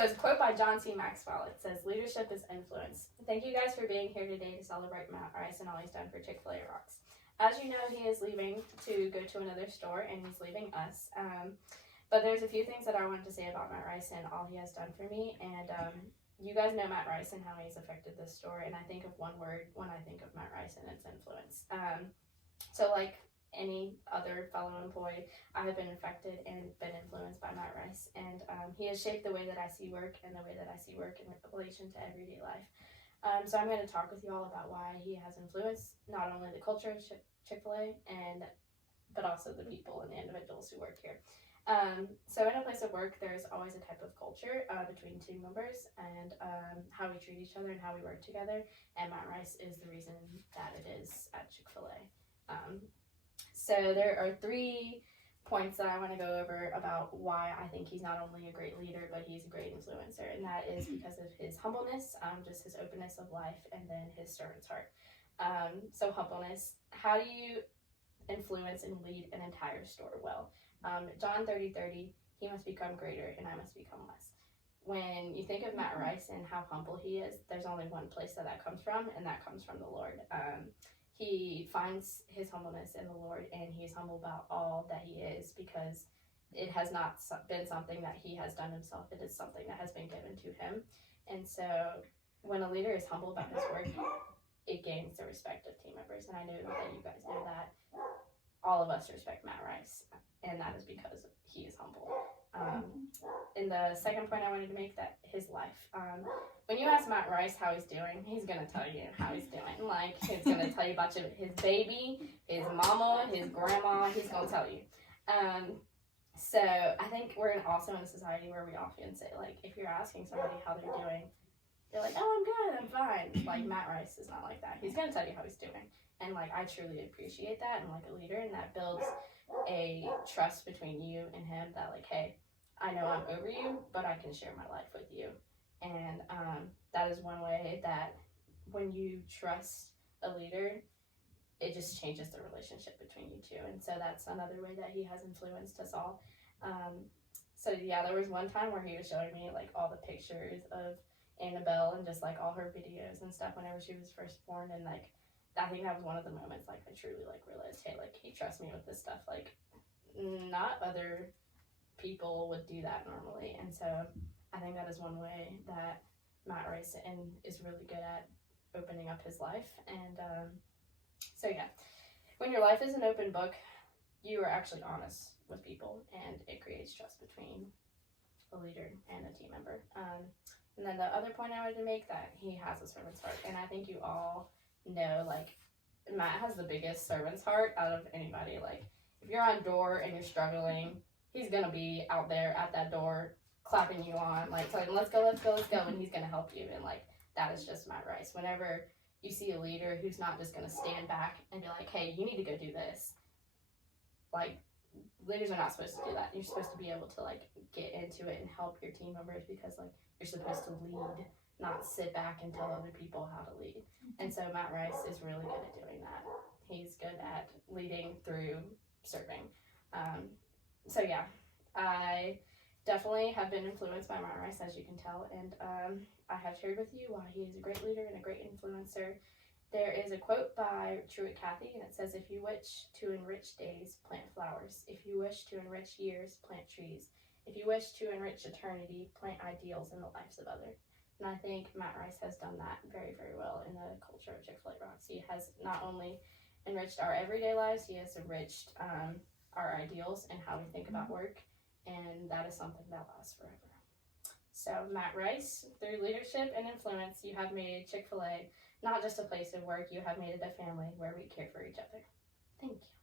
So it's a quote by John C. Maxwell. It says, "Leadership is influence." Thank you guys for being here today to celebrate Matt Rice and all he's done for Chick-fil-A Rocks. As you know, he is leaving to go to another store, and he's leaving us. But there's a few things that I wanted to say about Matt Rice and all he has done for me. And you guys know Matt Rice and how he's affected this store. And I think of one word when I think of Matt Rice, and it's influence. So like any other fellow employee, I have been affected and been influenced by Matt Rice. And he has shaped the way that I see work and the way that I see work in relation to everyday life. So I'm going to talk with you all about why he has influenced not only the culture of Chick-fil-A, but also the people and the individuals who work here. So in a place of work, there's always a type of culture between team members and how we treat each other and how we work together. And Matt Rice is the reason that it is at Chick-fil-A. So there are 3 points that I want to go over about why I think he's not only a great leader, but he's a great influencer. And that is because of his humbleness, just his openness of life, and then his servant's heart. So humbleness, how do you influence and lead an entire store well? John 30:30, he must become greater and I must become less. When you think of Matt Rice and how humble he is, there's only one place that comes from, and that comes from the Lord. He finds his humbleness in the Lord, and he's humble about all that he is, because it has not been something that he has done himself. It is something that has been given to him. And so when a leader is humble about his work, it gains the respect of team members. And I know that you guys know that all of us respect Matt Rice, and that is because he is humble. And the second point I wanted to make, that his life. When you ask Matt Rice how he's doing, he's going to tell you how he's doing. Like, he's going to tell you about his baby, his mama, his grandma. He's going to tell you. So I think we're also in a society where we often say, like, if you're asking somebody how they're doing, they're like, "Oh, I'm good, I'm fine." Like, Matt Rice is not like that. He's going to tell you how he's doing. And, like, I truly appreciate that, and, like, a leader, and that builds a trust between you and him that, like, hey, I know I'm over you, but I can share my life with you. And that is one way that when you trust a leader, it just changes the relationship between you two. And so that's another way that he has influenced us all. So yeah, there was one time where he was showing me like all the pictures of Annabelle and just like all her videos and stuff whenever she was first born. And like, I think that was one of the moments like I truly like realized, hey, like he trusts me with this stuff. Like not other people would do that normally. And so I think that is one way that Matt Rice is really good at opening up his life. And so yeah, when your life is an open book, you are actually honest with people, and it creates trust between a leader and a team member. And then the other point I wanted to make, that he has a servant's heart. And I think you all know, like, Matt has the biggest servant's heart out of anybody. Like, if you're on door and you're struggling, he's going to be out there at that door clapping you on, like, telling, let's go, and he's going to help you. And, like, that is just Matt Rice. Whenever you see a leader who's not just going to stand back and be like, hey, you need to go do this. Like, leaders are not supposed to do that. You're supposed to be able to, like, get into it and help your team members, because, like, you're supposed to lead, not sit back and tell other people how to lead. And so Matt Rice is really good at doing that. He's good at leading through serving. So yeah, I definitely have been influenced by Matt Rice, as you can tell, and I have shared with you why he is a great leader and a great influencer. There is a quote by Truett Cathy, and it says, if you wish to enrich days, plant flowers. If you wish to enrich years, plant trees. If you wish to enrich eternity, plant ideals in the lives of others. And I think Matt Rice has done that very, very well in the culture of Chick-fil-A Rocks. He has not only enriched our everyday lives, he has enriched our ideals and how we think about work, and that is something that lasts forever. So Matt Rice, through leadership and influence, you have made Chick-fil-A not just a place of work, you have made it a family where we care for each other. Thank you.